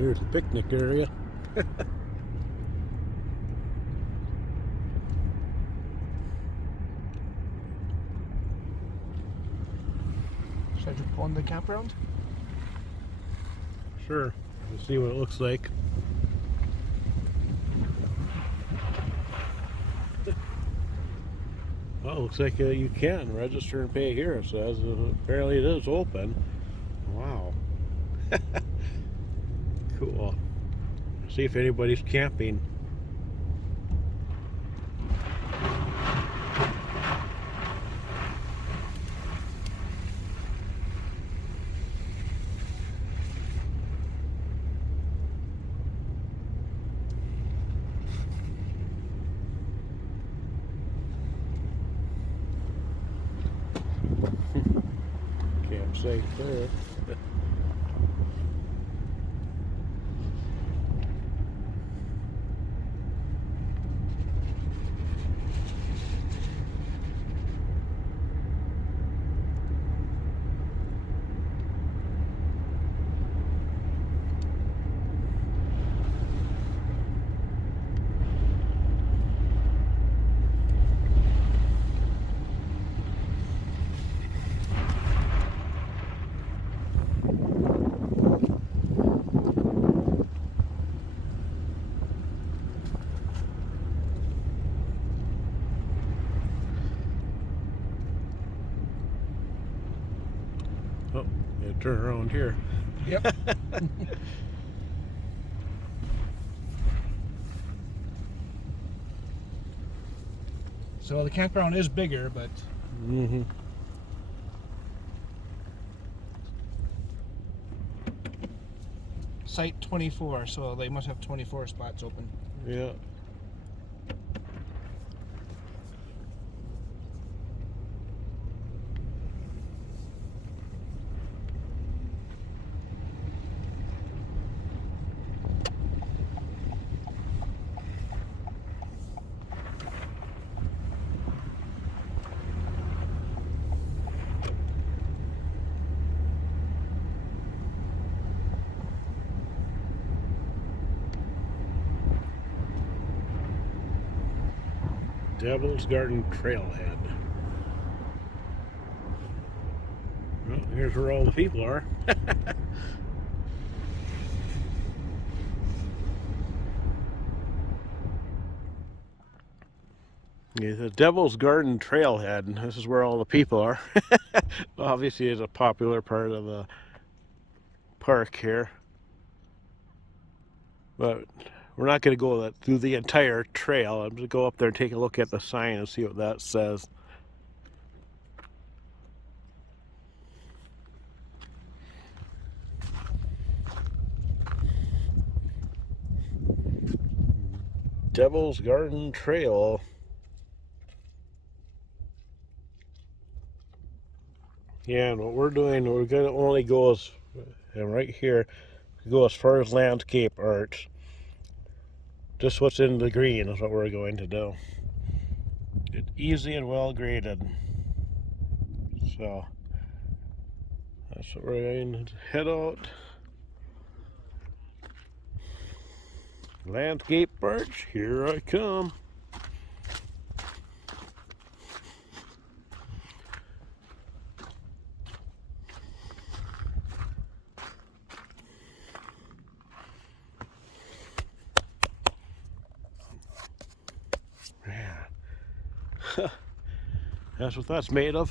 here's the picnic area. Should I just pull in the campground? Sure. Let's see what it looks like. Well, looks like you can register and pay here. It says apparently it is open. Wow. Cool. See if anybody's camping. Campsite there. Oh, yeah, turn around here. Yep. So the campground is bigger, but Mm-hmm. site 24, so they must have 24 spots open. Yeah. Devil's Garden Trailhead. Well, here's where all the people are. Yeah, the Devil's Garden Trailhead, and this is where all the people are. Obviously, it's a popular part of the park here. But we're not going to go through the entire trail. I'm going to go up there and take a look at the sign and see what that says. Devil's Garden Trail. Yeah, and what we're doing, we're going to only go as, and right here, go as far as landscape art. Just what's in the green is what we're going to do. It's easy and well graded. So, that's what we're going to head out. Landscape birch, here I come. Yeah. That's what that's made of.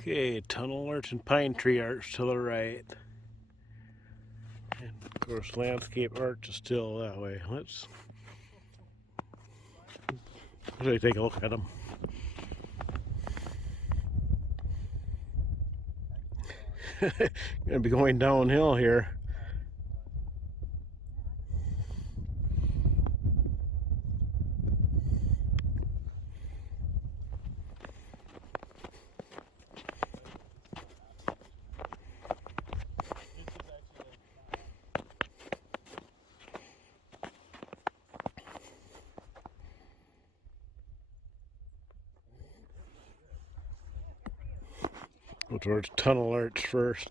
Okay, tunnel arch and pine tree arch to the right. And of course, landscape arch is still that way. Let's really take a look at them. Gonna be going downhill here. Go towards tunnel arch first.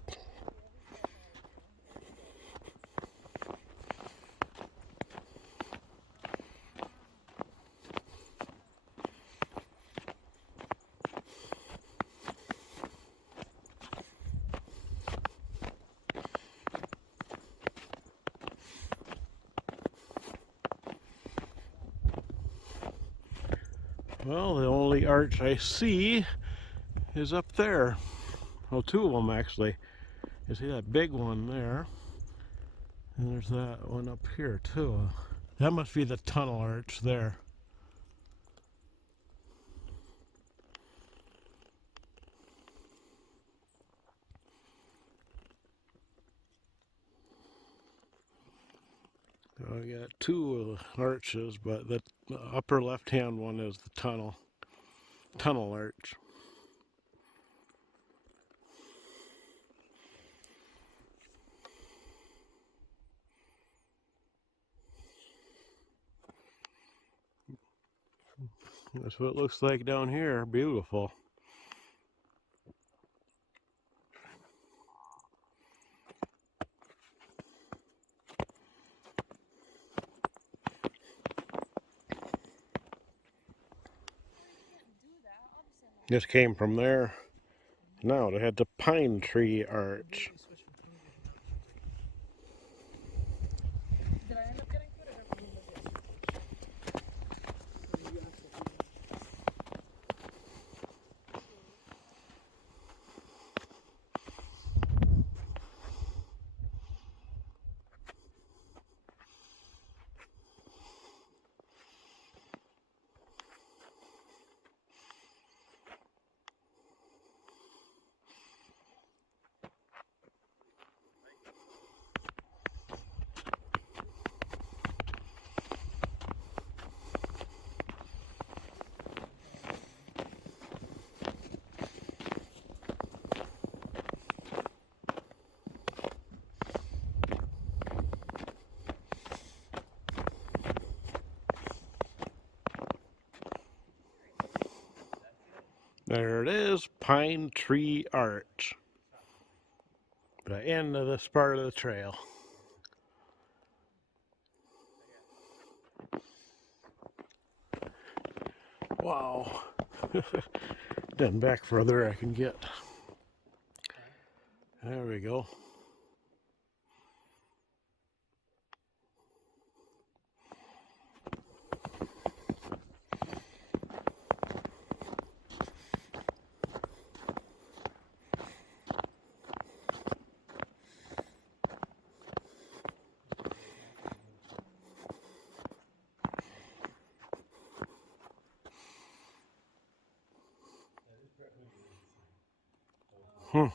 Well, the only arch I see is up there. Well, two of them actually. You see that big one there, and there's that one up here too. That must be the tunnel arch there. So I got two arches, but the upper left-hand one is the tunnel arch. That's what it looks like down here. Beautiful. This came from there. Now they had the pine tree arch. There it is, pine tree arch. The end of this part of the trail. Wow. Then back further I can get. There we go. Hmm.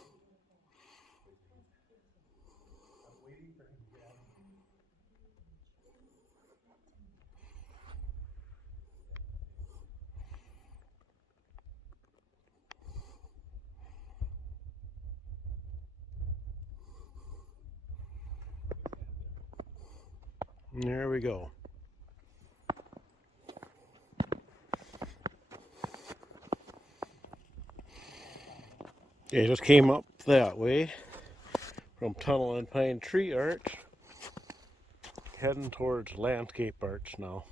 There we go. It just came up that way from tunnel and pine tree arch, heading towards landscape arch now.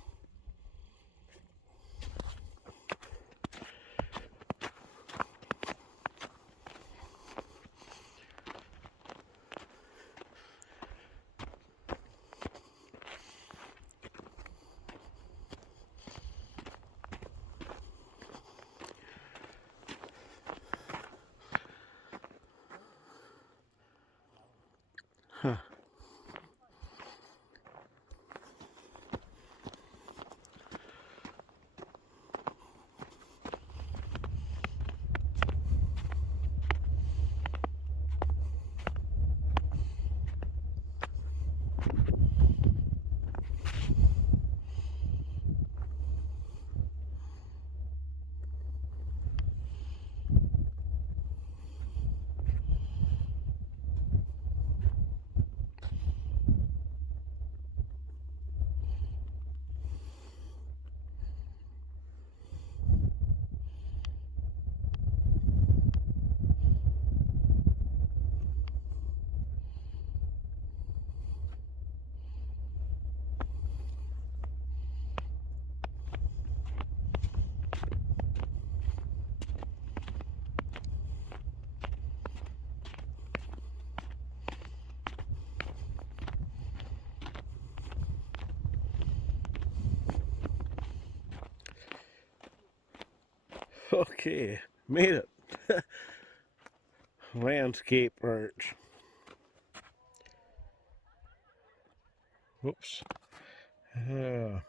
Huh. Okay, made it. Landscape arch. Whoops. Uh,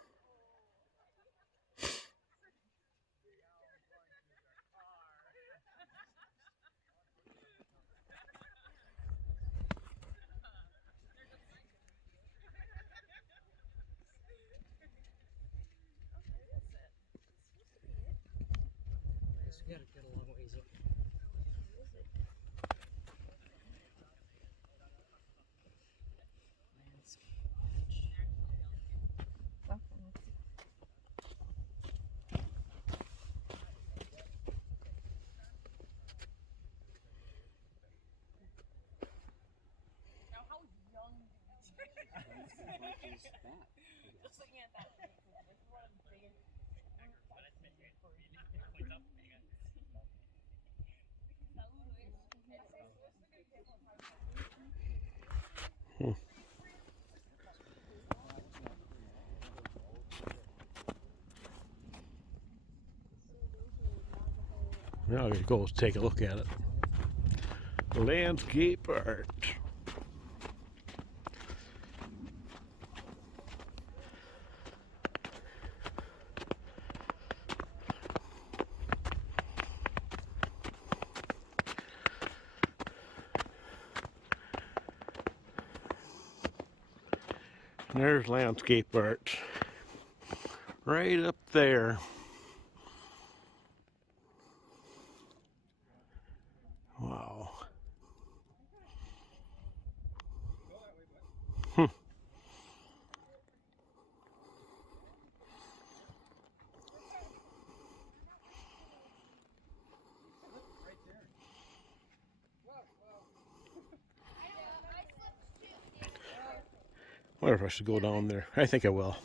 You gotta get a long ways up. Now, how young do you Just looking at that, this is one of the biggest now we go take a look at it. Landscape arch. There's landscape arch. Right up there. Wow. Wonder if I should go down there. I think I will.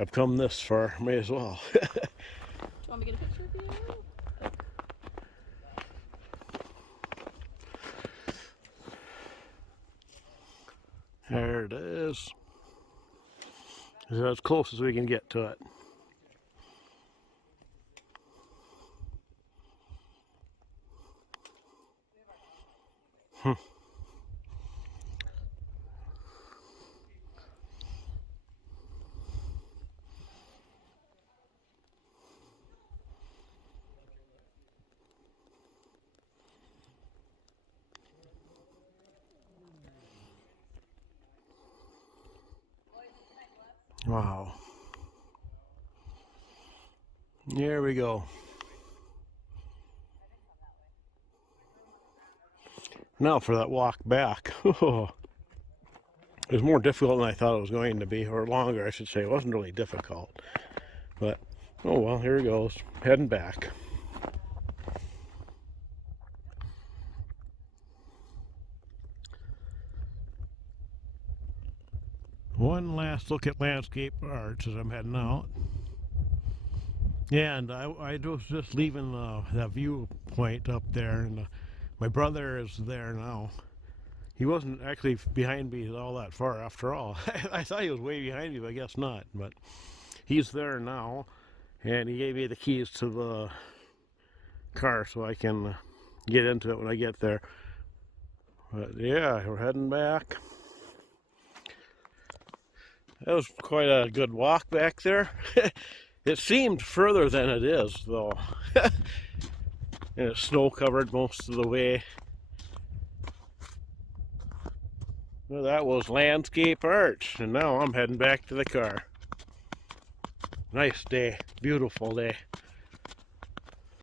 I've come this far, may as well. Want me to get a picture of you? There it is. It's as close as we can get to it. Wow. There we go. Now for that walk back. It was more difficult than I thought it was going to be, or longer, I should say. It wasn't really difficult. But, oh well, here it goes. Heading back. One last look at landscape arch as I'm heading out. Yeah, and I was just leaving that viewpoint up there, and my brother is there now. He wasn't actually behind me all that far after all. I thought he was way behind me, but I guess not. But he's there now, and he gave me the keys to the car so I can get into it when I get there. But yeah, we're heading back. That was quite a good walk back there. It seemed further than it is, though. And it's snow covered most of the way. Well, that was landscape art, and now I'm heading back to the car. Nice day, beautiful day.